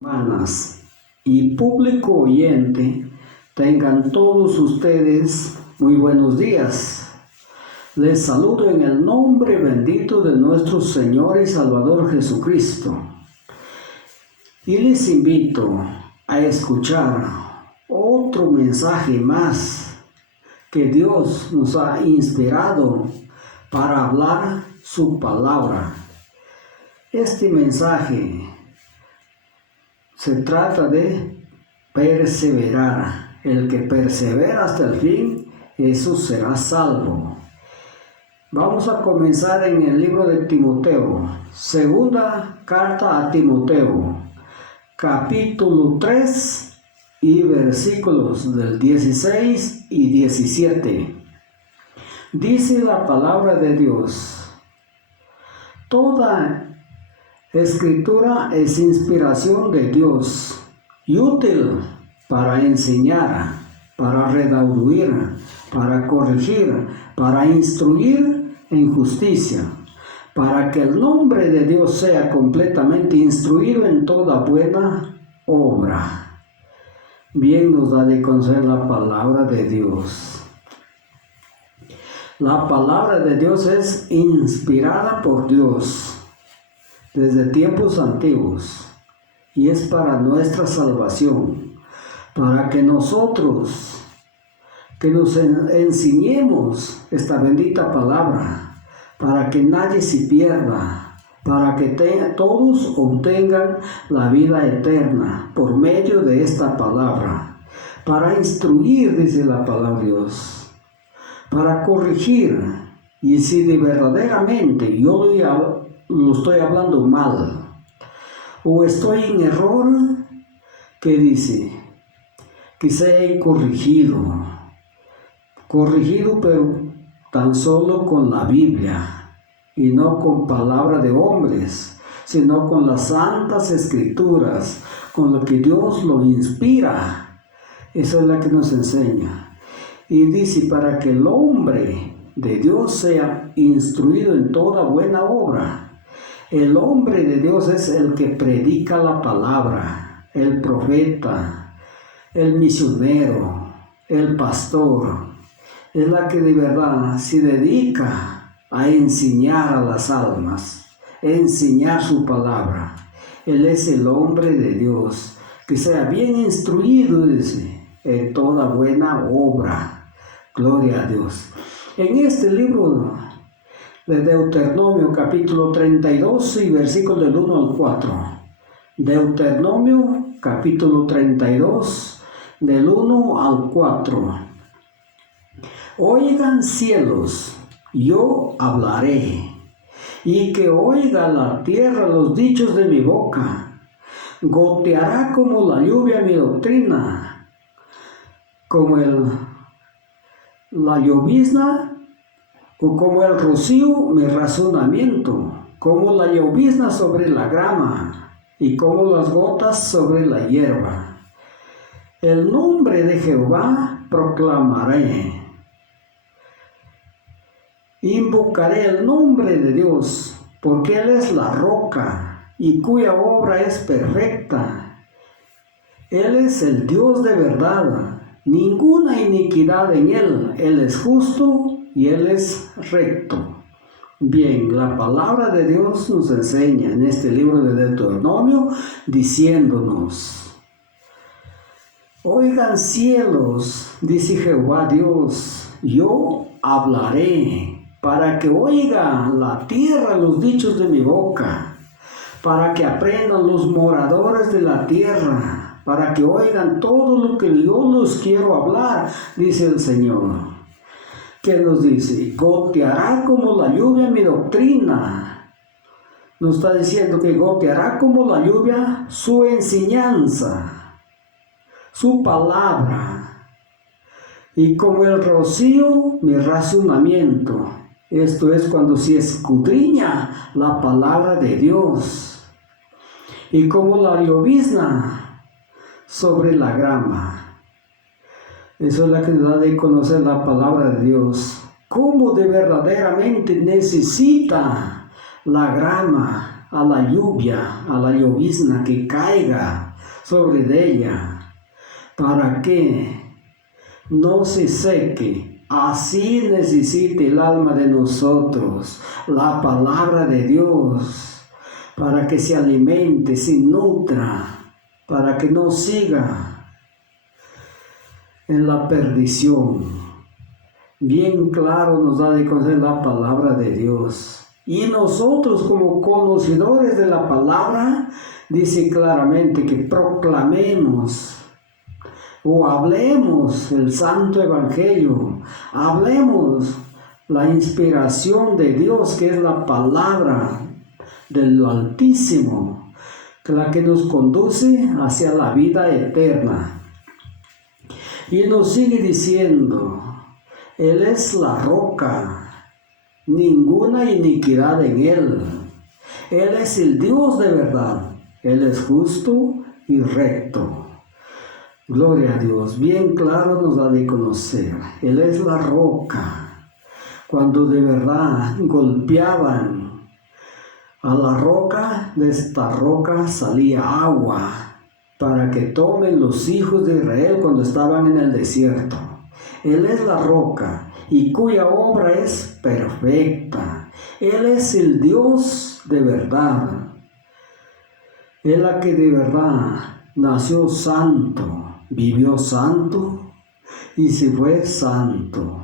Hermanas y público oyente, tengan todos ustedes muy buenos días. Les saludo en el nombre bendito de nuestro Señor y Salvador Jesucristo. Y les invito a escuchar otro mensaje más que Dios nos ha inspirado para hablar su palabra. Este mensaje se trata de perseverar. El que persevera hasta el fin, eso será salvo. Vamos a comenzar en el libro de Timoteo, segunda carta a Timoteo, capítulo 3 y versículos del 16 y 17. Dice la palabra de Dios: toda Escritura es inspiración de Dios y útil para enseñar, para redarguir, para corregir, para instruir en justicia, para que el nombre de Dios sea completamente instruido en toda buena obra. Bien nos da de conocer la palabra de Dios. La palabra de Dios es inspirada por Dios desde tiempos antiguos y es para nuestra salvación, para que nosotros nos enseñemos esta bendita palabra, para que nadie se pierda, para que todos obtengan la vida eterna por medio de esta palabra, para instruir, dice la palabra de Dios, para corregir. Y si de verdaderamente yo lo estoy hablando mal o estoy en error, que dice que sea corrigido, pero tan solo con la Biblia y no con palabra de hombres, sino con las santas escrituras, con lo que Dios lo inspira. Eso es la que nos enseña. Y dice, para que el hombre de Dios sea instruido en toda buena obra. El hombre de Dios es el que predica la palabra, el profeta, el misionero, el pastor. Es la que de verdad se dedica a enseñar a las almas, enseñar su palabra. Él es el hombre de Dios, que sea bien instruido, dice, en toda buena obra. Gloria a Dios. En este libro de Deuteronomio, capítulo 32 y versículos del 1 al 4. Deuteronomio, capítulo 32, del 1 al 4. Oigan cielos, yo hablaré, y que oiga la tierra los dichos de mi boca. Goteará como la lluvia mi doctrina, como la llovizna, o como el rocío mi razonamiento, como la llovizna sobre la grama, y como las gotas sobre la hierba. El nombre de Jehová proclamaré. Invocaré el nombre de Dios, porque Él es la roca, y cuya obra es perfecta. Él es el Dios de verdad, ninguna iniquidad en Él. Él es justo y Él es recto. Bien, la palabra de Dios nos enseña en este libro de Deuteronomio, diciéndonos: oigan cielos, dice Jehová Dios, yo hablaré, para que oiga la tierra los dichos de mi boca, para que aprendan los moradores de la tierra, para que oigan todo lo que yo los quiero hablar, dice el Señor. ¿Qué nos dice? Goteará como la lluvia mi doctrina. Nos está diciendo que goteará como la lluvia su enseñanza, su palabra, y como el rocío mi razonamiento. Esto es cuando se escudriña la palabra de Dios, y como la llovizna sobre la grama. Eso es la que nos da de conocer la palabra de Dios. Cómo de verdaderamente necesita la grama a la lluvia, a la llovizna que caiga sobre ella, para que no se seque. Así necesita el alma de nosotros la palabra de Dios, para que se alimente, se nutra, para que no siga en la perdición. Bien claro nos da de conocer la palabra de Dios. Y nosotros, como conocedores de la palabra, dice claramente que proclamemos o hablemos el santo evangelio, hablemos la inspiración de Dios, que es la palabra del Altísimo, que la que nos conduce hacia la vida eterna. Y nos sigue diciendo, Él es la roca, ninguna iniquidad en Él. Él es el Dios de verdad, Él es justo y recto. Gloria a Dios, bien claro nos da de conocer, Él es la roca. Cuando de verdad golpeaban a la roca, de esta roca salía agua para que tomen los hijos de Israel cuando estaban en el desierto. Él es la roca y cuya obra es perfecta. Él es el Dios de verdad. Él la que de verdad nació santo, vivió santo y se fue santo.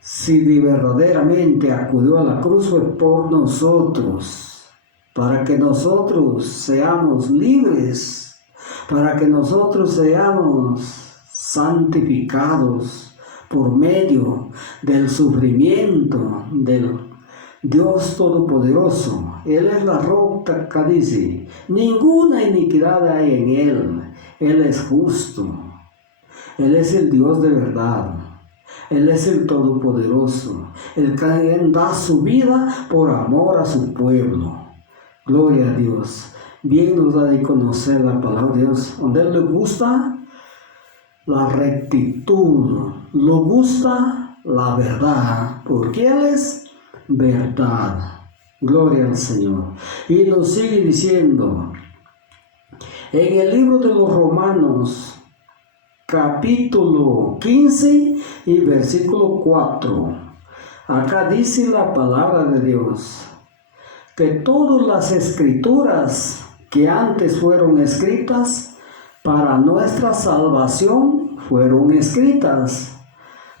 Si de verdaderamente acudió a la cruz fue por nosotros, para que nosotros seamos libres, para que nosotros seamos santificados por medio del sufrimiento del Dios Todopoderoso. Él es la roca, dice, ninguna iniquidad hay en Él. Él es justo, Él es el Dios de verdad, Él es el Todopoderoso, el que da su vida por amor a su pueblo. Gloria a Dios. Bien nos da de conocer la palabra de Dios, donde Él le gusta la rectitud, le gusta la verdad, porque Él es verdad. Gloria al Señor. Y nos sigue diciendo, en el libro de los Romanos, capítulo 15 y versículo 4, acá dice la palabra de Dios, que todas las escrituras que antes fueron escritas para nuestra salvación fueron escritas,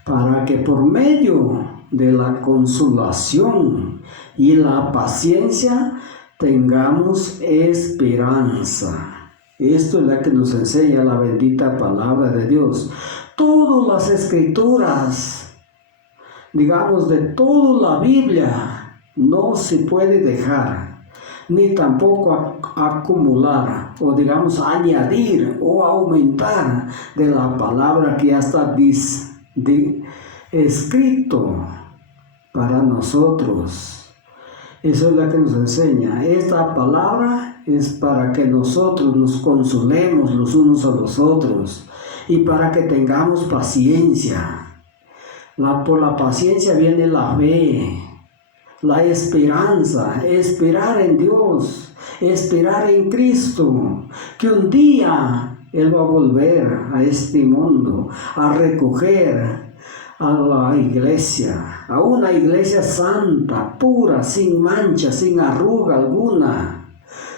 para que por medio de la consolación y la paciencia tengamos esperanza. Esto es la que nos enseña la bendita palabra de Dios. Todas las escrituras, digamos de toda la Biblia, no se puede dejar, ni tampoco acumular, o digamos añadir o aumentar de la palabra que ya está escrito para nosotros. Eso es lo que nos enseña. Esta palabra es para que nosotros nos consolemos los unos a los otros y para que tengamos paciencia. Por la paciencia viene la fe, la esperanza, esperar en Dios, esperar en Cristo, que un día Él va a volver a este mundo a recoger a la iglesia, a una iglesia santa, pura, sin mancha, sin arruga alguna,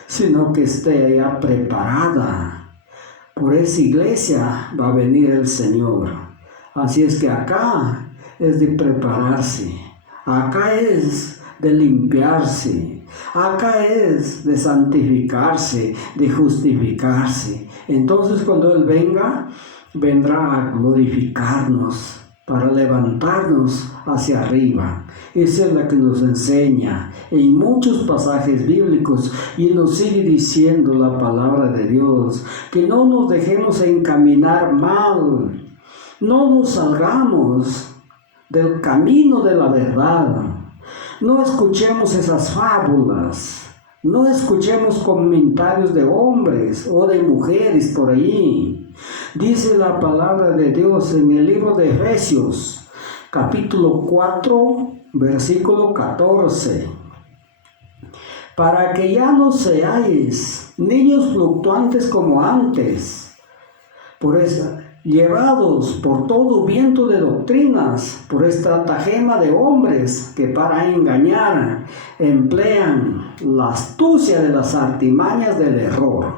sino que esté ya preparada. Por esa iglesia va a venir el Señor. Así es que acá es de prepararse, acá es de limpiarse, acá es de santificarse, de justificarse. Entonces cuando Él venga, vendrá a glorificarnos, para levantarnos hacia arriba. Esa es la que nos enseña en muchos pasajes bíblicos, y nos sigue diciendo la palabra de Dios, que no nos dejemos encaminar mal, no nos salgamos del camino de la verdad, no escuchemos esas fábulas, no escuchemos comentarios de hombres o de mujeres por ahí. Dice la palabra de Dios en el libro de Efesios, capítulo 4, versículo 14. para que ya no seáis niños fluctuantes como antes, por eso, llevados por todo viento de doctrinas, por estratagema de hombres que para engañar emplean la astucia de las artimañas del error.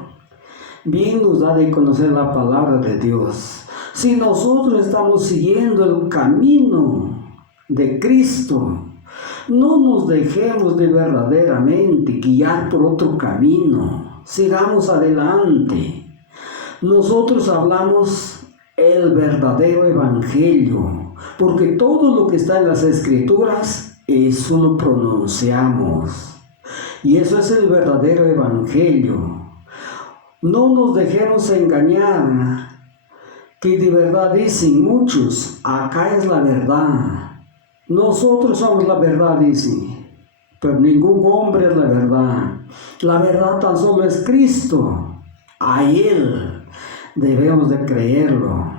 Bien nos da de conocer la palabra de Dios. Si nosotros estamos siguiendo el camino de Cristo, no nos dejemos de verdaderamente guiar por otro camino. Sigamos adelante. Nosotros hablamos el verdadero evangelio, porque todo lo que está en las escrituras, eso lo pronunciamos. Y eso es el verdadero evangelio. No nos dejemos engañar, que de verdad dicen muchos, acá es la verdad. Nosotros somos la verdad, dicen, pero ningún hombre es la verdad. La verdad tan solo es Cristo. A Él debemos de creerlo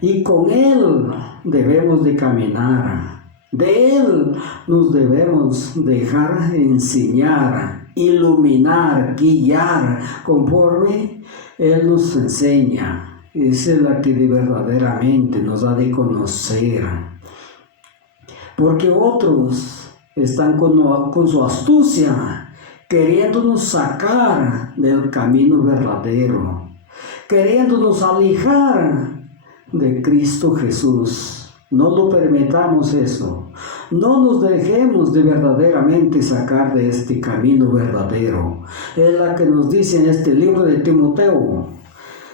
y con Él debemos de caminar. De Él nos debemos dejar enseñar, iluminar, guiar conforme Él nos enseña. Esa es la que verdaderamente nos ha de conocer. Porque otros están con su astucia queriéndonos sacar del camino verdadero, queriéndonos alejar de Cristo Jesús. No lo permitamos eso. No nos dejemos de verdaderamente sacar de este camino verdadero. Es la que nos dice en este libro de Timoteo.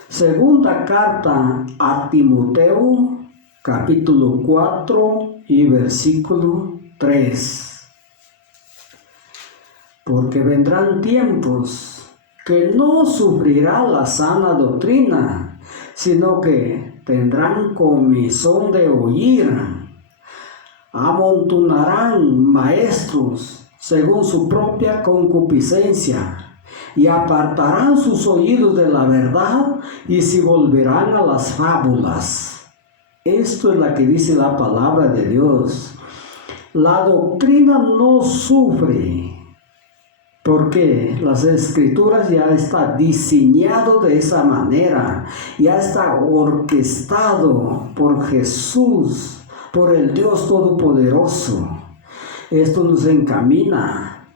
Segunda carta a Timoteo, capítulo 4 y versículo 3. Porque vendrán tiempos que no sufrirá la sana doctrina, sino que tendrán comezón de oír. Amontonarán maestros según su propia concupiscencia, y apartarán sus oídos de la verdad y se volverán a las fábulas. Esto es la que dice la palabra de Dios. La doctrina no sufre, porque las escrituras ya está diseñado de esa manera, ya está orquestado por Jesús, por el Dios Todopoderoso. Esto nos encamina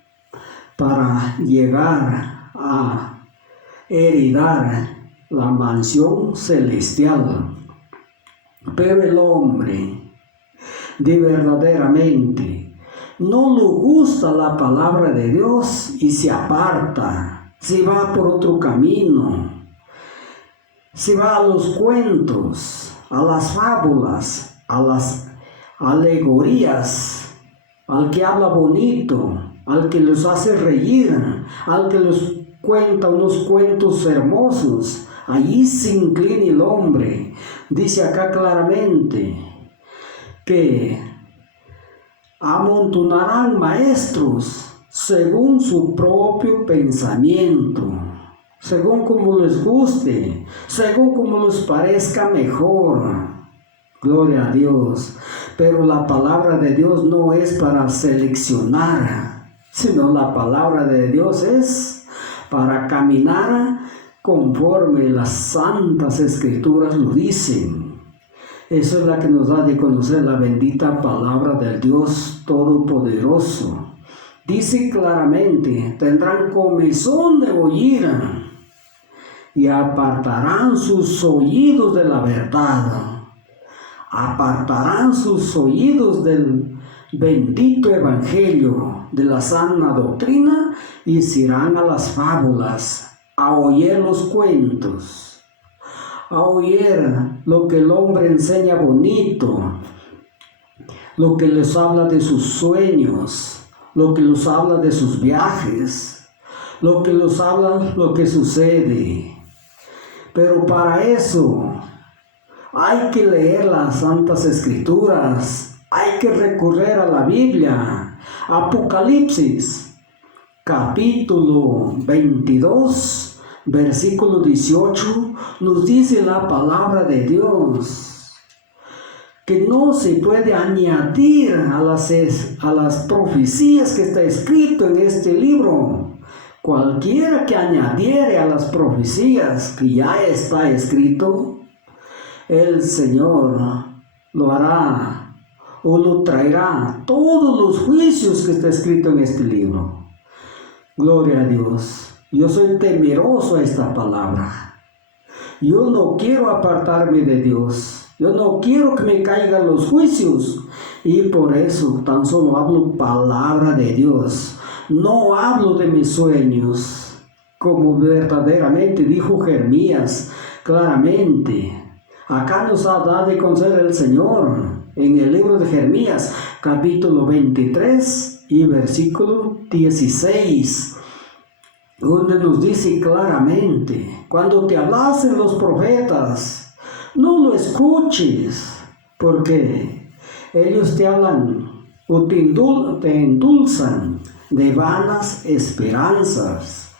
para llegar a heredar la mansión celestial. Pero el hombre de verdaderamente no le gusta la palabra de Dios y se aparta, se va por otro camino, se va a los cuentos, a las fábulas, a las alegorías, al que habla bonito, al que los hace reír, al que los cuenta unos cuentos hermosos. Allí se inclina el hombre. Dice acá claramente que amontonarán maestros según su propio pensamiento, según como les guste, según como les parezca mejor. Gloria a Dios. Pero la palabra de Dios no es para seleccionar, sino la palabra de Dios es para caminar conforme las santas escrituras lo dicen. Eso es la que nos da de conocer la bendita palabra del Dios Todopoderoso. Dice claramente, tendrán comezón de oír y apartarán sus oídos de la verdad. Apartarán sus oídos del bendito evangelio, de la sana doctrina, y se irán a las fábulas, a oír los cuentos, a oír lo que el hombre enseña bonito, lo que les habla de sus sueños, lo que les habla de sus viajes, lo que les habla lo que sucede. Pero para eso hay que leer las santas escrituras, hay que recurrir a la Biblia. Apocalipsis, capítulo 22, versículo 18, nos dice la palabra de Dios que no se puede añadir a las profecías que está escrito en este libro. Cualquiera que añadiere a las profecías que ya está escrito, el Señor lo hará o lo traerá todos los juicios que está escrito en este libro. Gloria a Dios. Yo soy temeroso a esta palabra. Yo no quiero apartarme de Dios. Yo no quiero que me caigan los juicios. Y por eso tan solo hablo palabra de Dios. No hablo de mis sueños. Como verdaderamente dijo Jeremías claramente. Acá nos ha dado de conocer el Señor en el libro de Jeremías, capítulo 23 y versículo 16. Donde nos dice claramente, cuando te hablasen los profetas, no lo escuches, porque ellos te hablan o te endulzan de vanas esperanzas,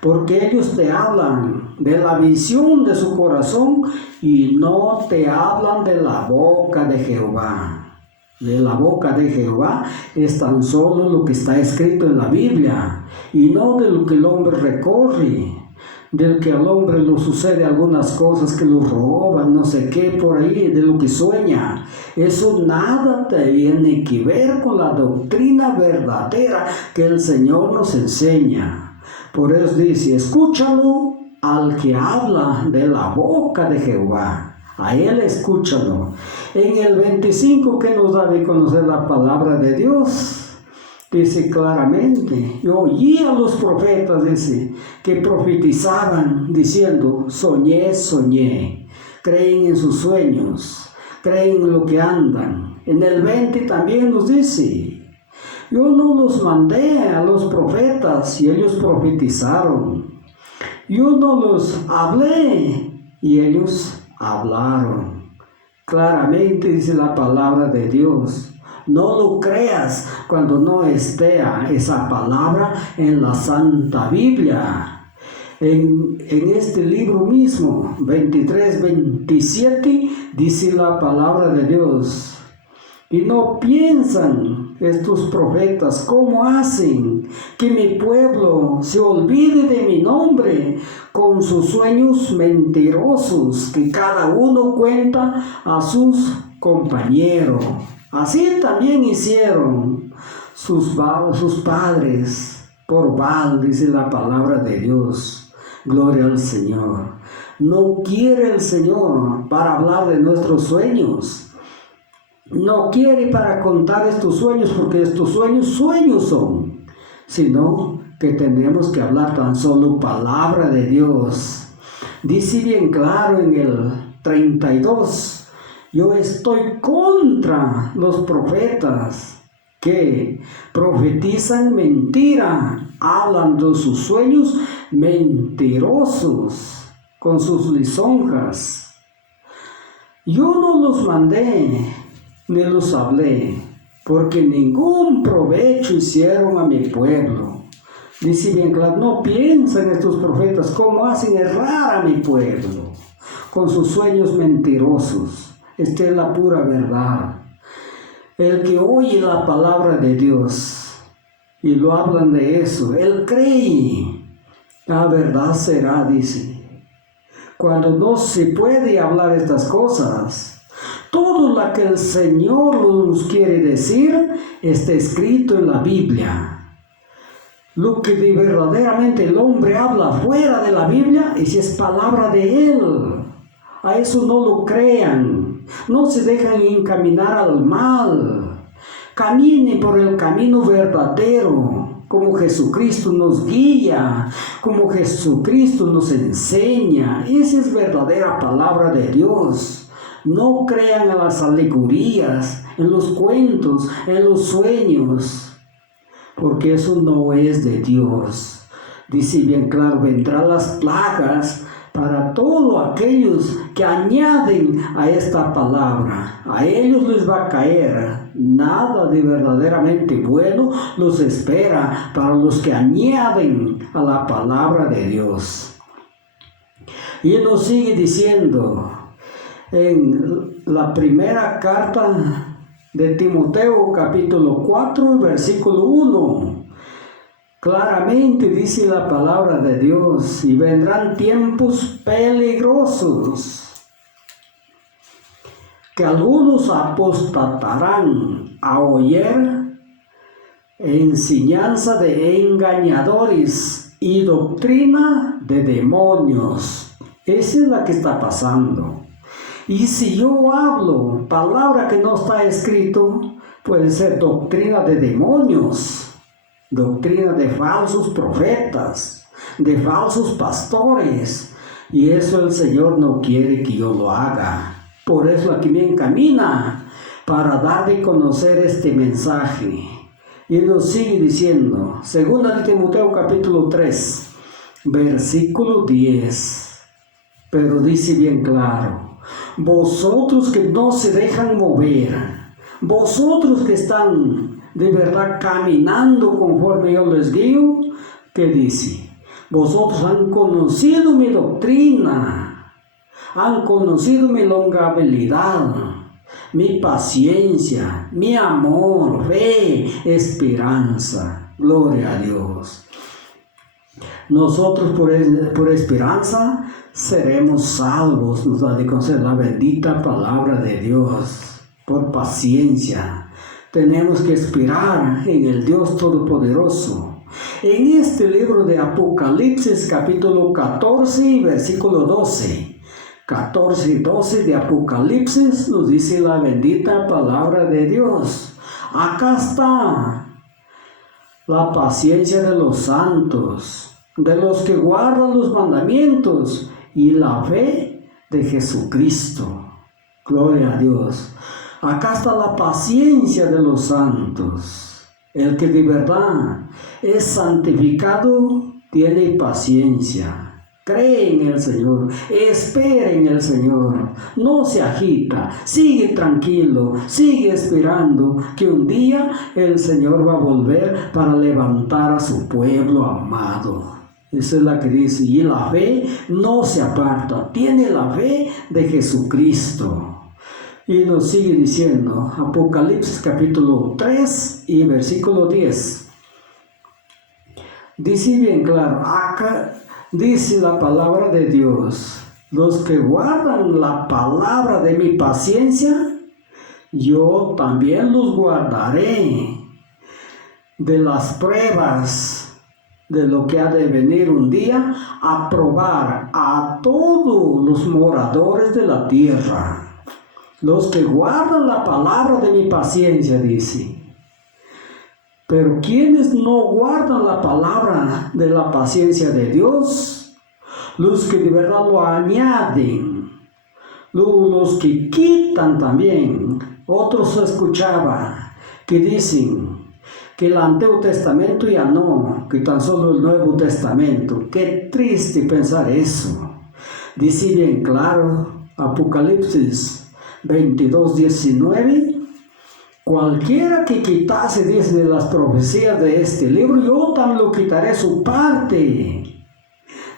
porque ellos te hablan de la visión de su corazón y no te hablan de la boca de Jehová. De la boca de Jehová es tan solo lo que está escrito en la Biblia y no de lo que el hombre recorre, del que al hombre le sucede algunas cosas que lo roban, no sé qué por ahí, de lo que sueña. Eso nada tiene que ver con la doctrina verdadera que el Señor nos enseña. Por eso dice, escúchalo al que habla de la boca de Jehová. A él escúchalo. En el 25 que nos da de conocer la palabra de Dios, dice claramente, yo oí a los profetas, dice, que profetizaban diciendo, soñé, creen en sus sueños, creen en lo que andan. En el 20 también nos dice, yo no los mandé a los profetas y ellos profetizaron. Yo no los hablé y ellos hablaron. Claramente dice la palabra de Dios. No lo creas cuando no esté esa palabra en la Santa Biblia. En este libro mismo, 23, 27, dice la palabra de Dios. Y no piensan estos profetas, ¿cómo hacen que mi pueblo se olvide de mi nombre con sus sueños mentirosos que cada uno cuenta a sus compañeros? Así también hicieron sus padres por Baal, dice la palabra de Dios. Gloria al Señor. No quiere el Señor para hablar de nuestros sueños. No quiere para contar estos sueños, porque estos sueños son, sino que tenemos que hablar tan solo palabra de Dios. Dice bien claro en el 32, yo estoy contra los profetas que profetizan mentira, hablan de sus sueños mentirosos con sus lisonjas. Yo no los mandé, ni los hablé, porque ningún provecho hicieron a mi pueblo. Dice bien claro, no piensan estos profetas cómo hacen errar a mi pueblo con sus sueños mentirosos. Esta es la pura verdad. El que oye la palabra de Dios y lo hablan de eso, él cree, la verdad será, dice. Cuando no se puede hablar estas cosas, todo lo que el Señor nos quiere decir está escrito en la Biblia. Lo que verdaderamente el hombre habla fuera de la Biblia, esa es palabra de él. A eso no lo crean. No se dejan encaminar al mal. Caminen por el camino verdadero, como Jesucristo nos guía, como Jesucristo nos enseña. Esa es verdadera palabra de Dios. No crean a las alegorías, en los cuentos, en los sueños, porque eso no es de Dios. Dice bien claro, vendrán las plagas para todos aquellos que añaden a esta palabra. A ellos les va a caer. Nada de verdaderamente bueno los espera para los que añaden a la palabra de Dios. Y nos sigue diciendo, en la primera carta de Timoteo, capítulo 4, versículo 1. Claramente dice la palabra de Dios: y vendrán tiempos peligrosos, que algunos apostatarán a oír enseñanza de engañadores y doctrina de demonios. Esa es la que está pasando. Y si yo hablo palabra que no está escrito, puede ser doctrina de demonios, doctrina de falsos profetas, de falsos pastores. Y eso el Señor no quiere que yo lo haga. Por eso aquí me encamina para dar de conocer este mensaje. Y nos sigue diciendo, segunda de Timoteo capítulo 3, versículo 10. Pero dice bien claro: vosotros que no se dejan mover, vosotros que están de verdad caminando conforme yo les guío, ¿qué dice? Vosotros han conocido mi doctrina, han conocido mi longanimidad, mi paciencia, mi amor, fe, esperanza. Gloria a Dios. Nosotros por esperanza seremos salvos, nos da de conocer la bendita palabra de Dios. Por paciencia tenemos que esperar en el Dios Todopoderoso. En este libro de Apocalipsis, capítulo 14, versículo 12. 14 y 12 de Apocalipsis nos dice la bendita palabra de Dios. Acá está la paciencia de los santos, de los que guardan los mandamientos y la fe de Jesucristo. Gloria a Dios. Acá está la paciencia de los santos. El que de verdad es santificado tiene paciencia. Cree en el Señor, espera en el Señor, no se agita, sigue tranquilo, sigue esperando que un día el Señor va a volver para levantar a su pueblo amado. Esa es la que dice, y la fe no se aparta, tiene la fe de Jesucristo. Y nos sigue diciendo, Apocalipsis capítulo 3 y versículo 10. Dice bien claro, acá dice la palabra de Dios: los que guardan la palabra de mi paciencia, yo también los guardaré de las pruebas de lo que ha de venir un día a probar a todos los moradores de la tierra. Los que guardan la palabra de mi paciencia, dice. Pero quienes no guardan la palabra de la paciencia de Dios, los que de verdad lo añaden, los que quitan también. Otros escuchaba que dicen que el Antiguo Testamento ya no, que tan solo el Nuevo Testamento. Qué triste pensar eso. Dice bien claro Apocalipsis 22:19. Cualquiera que quitase de las profecías de este libro, yo también lo quitaré su parte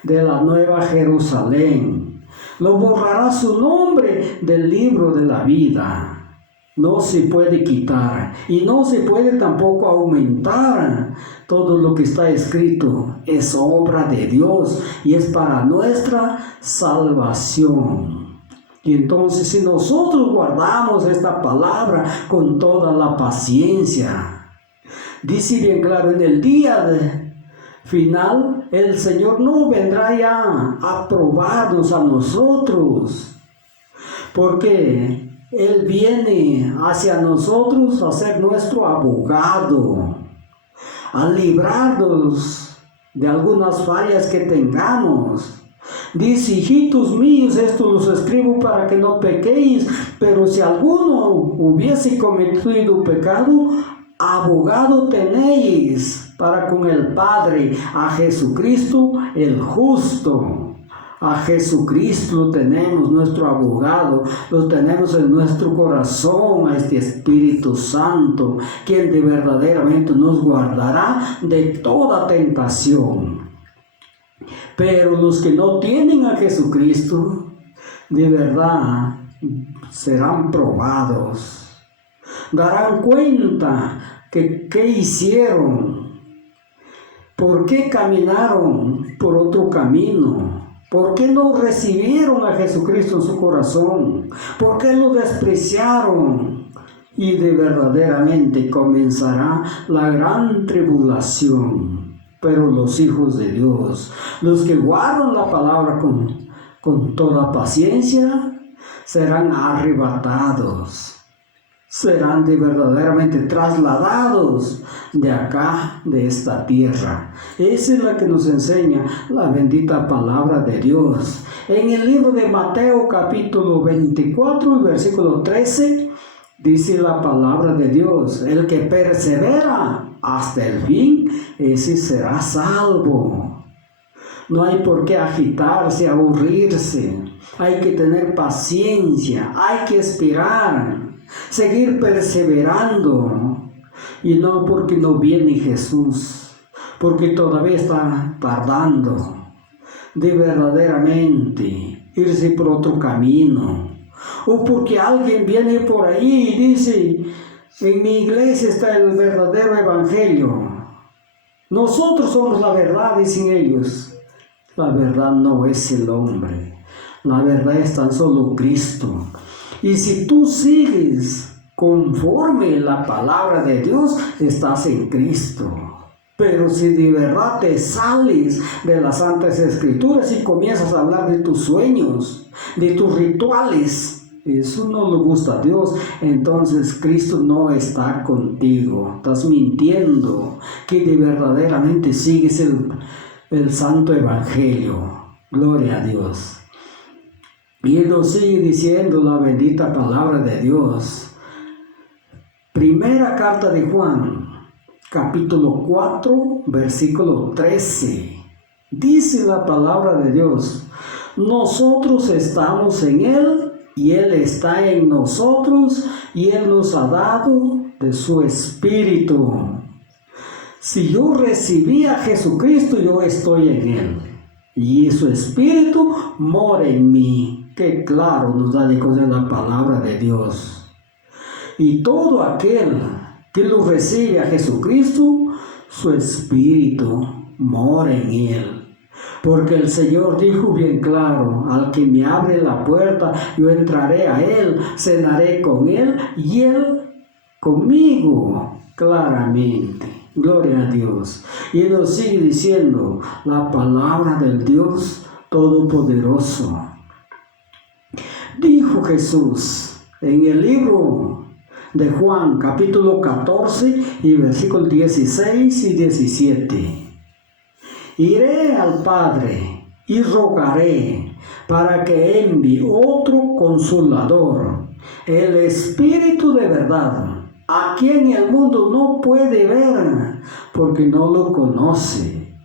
de la nueva Jerusalén. Lo borrará su nombre del libro de la vida. No se puede quitar y no se puede tampoco aumentar. Todo lo que está escrito es obra de Dios y es para nuestra salvación. Y entonces, si nosotros guardamos esta palabra con toda la paciencia, dice bien claro, en el día final, el Señor no vendrá ya a probarnos a nosotros, porque Él viene hacia nosotros a ser nuestro abogado, a librarnos de algunas fallas que tengamos. Dice: hijitos míos, esto los escribo para que no pequéis, pero si alguno hubiese cometido pecado, abogado tenéis para con el Padre, a Jesucristo el justo. A Jesucristo tenemos, nuestro abogado, lo tenemos en nuestro corazón, a este Espíritu Santo, quien de verdaderamente nos guardará de toda tentación. Pero los que no tienen a Jesucristo, de verdad, serán probados. Darán cuenta que qué hicieron, por qué caminaron por otro camino, por qué no recibieron a Jesucristo en su corazón, por qué lo despreciaron. Y de verdaderamente comenzará la gran tribulación. Pero los hijos de Dios, los que guardan la palabra con toda paciencia, serán arrebatados, serán verdaderamente trasladados de acá, de esta tierra. Esa es la que nos enseña la bendita palabra de Dios. En el libro de Mateo capítulo 24, versículo 13, dice la palabra de Dios: el que persevera hasta el fin, ese será salvo. No hay por qué agitarse, aburrirse. Hay que tener paciencia, hay que esperar, seguir perseverando. Y no porque no viene Jesús, porque todavía está tardando de verdaderamente irse por otro camino. O porque alguien viene por ahí y dice: en mi iglesia está el verdadero evangelio. Nosotros somos la verdad, dicen ellos. La verdad no es el hombre. La verdad es tan solo Cristo. Y si tú sigues conforme la palabra de Dios, estás en Cristo. Pero si de verdad te sales de las Santas Escrituras y comienzas a hablar de tus sueños, de tus rituales, eso no le gusta a Dios, entonces Cristo no está contigo. Estás mintiendo que de verdaderamente sigues el santo evangelio. Gloria a Dios. Y Él nos sigue diciendo la bendita palabra de Dios. Primera carta de Juan, capítulo 4, versículo 13. Dice la palabra de Dios: nosotros estamos en Él y Él está en nosotros, y Él nos ha dado de su Espíritu. Si yo recibí a Jesucristo, yo estoy en Él, y su Espíritu mora en mí. Qué claro nos da de conocer la palabra de Dios. Y todo aquel que lo recibe a Jesucristo, su Espíritu mora en él. Porque el Señor dijo bien claro: al que me abre la puerta, yo entraré a él, cenaré con él y él conmigo. Claramente. Gloria a Dios. Y Él nos sigue diciendo la palabra del Dios Todopoderoso. Dijo Jesús en el libro de Juan, capítulo 14 y versículos 16 y 17. Iré al Padre y rogaré para que envíe otro Consolador, el Espíritu de verdad, a quien el mundo no puede ver porque no lo conoce.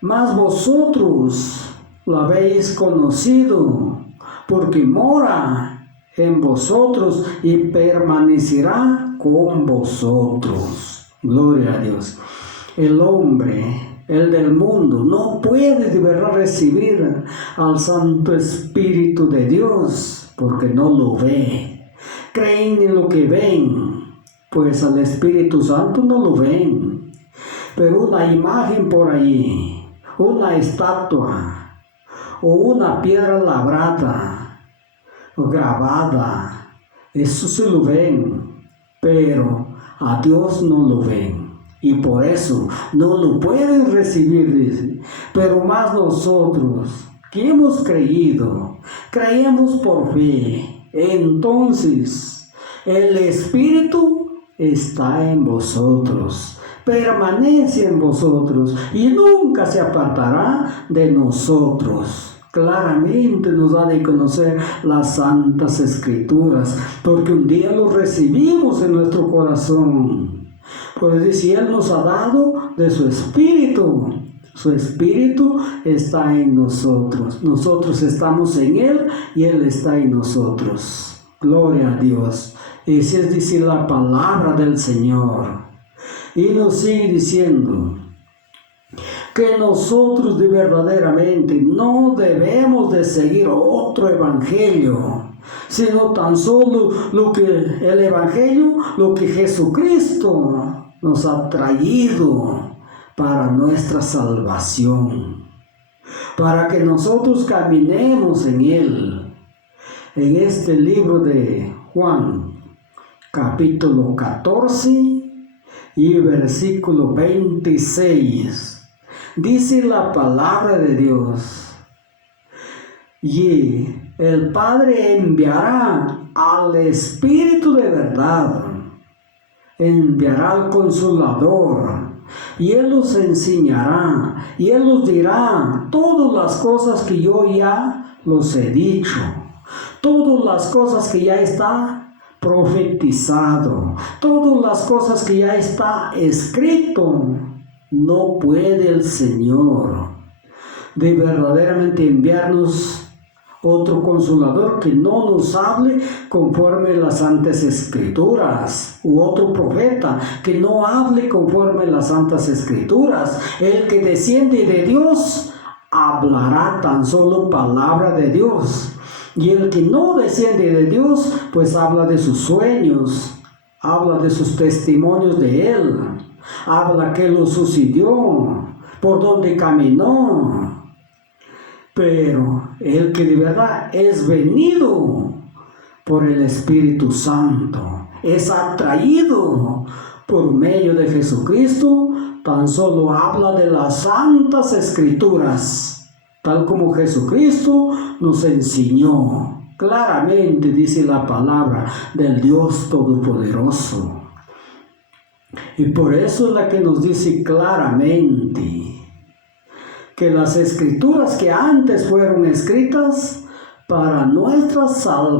Mas vosotros lo habéis conocido porque mora en vosotros y permanecerá con vosotros. Gloria a Dios. El hombre, el del mundo, no puede de verdad recibir al Santo Espíritu de Dios porque no lo ve. Creen en lo que ven, pues al Espíritu Santo no lo ven. Pero una imagen por ahí, una estatua o una piedra labrada o grabada, eso se lo ven, pero a Dios no lo ven. Y por eso no lo pueden recibir, dice. Pero más nosotros que hemos creído, creemos por fe, entonces el Espíritu está en vosotros, permanece en vosotros y nunca se apartará de nosotros. Claramente nos da de conocer las Santas Escrituras, porque un día lo recibimos en nuestro corazón. Por eso si Él nos ha dado de su Espíritu, su Espíritu está en nosotros. Nosotros estamos en Él y Él está en nosotros. Gloria a Dios. Esa es decir la palabra del Señor. Y nos sigue diciendo: que nosotros de verdaderamente no debemos de seguir otro evangelio, sino tan solo el evangelio, lo que Jesucristo nos ha traído para nuestra salvación, para que nosotros caminemos en él. En este libro de Juan, capítulo 14 y versículo 26, dice la palabra de Dios: y el Padre enviará al Espíritu de verdad, enviará al Consolador, y Él los enseñará, y Él los dirá todas las cosas que yo ya los he dicho, todas las cosas que ya está profetizado, todas las cosas que ya está escrito. No puede el Señor de verdaderamente enviarnos otro consolador que no nos hable conforme las santas escrituras, u otro profeta que no hable conforme las santas escrituras. El que desciende de Dios hablará tan solo palabra de Dios, y el que no desciende de Dios pues habla de sus sueños, habla de sus testimonios de él, habla que lo sucedió, por donde caminó. Pero el que de verdad es venido por el Espíritu Santo, es atraído por medio de Jesucristo, tan solo habla de las santas escrituras, tal como Jesucristo nos enseñó. Claramente dice la palabra del Dios Todopoderoso. Y por eso es la que nos dice claramente que las escrituras que antes fueron escritas para nuestra salvación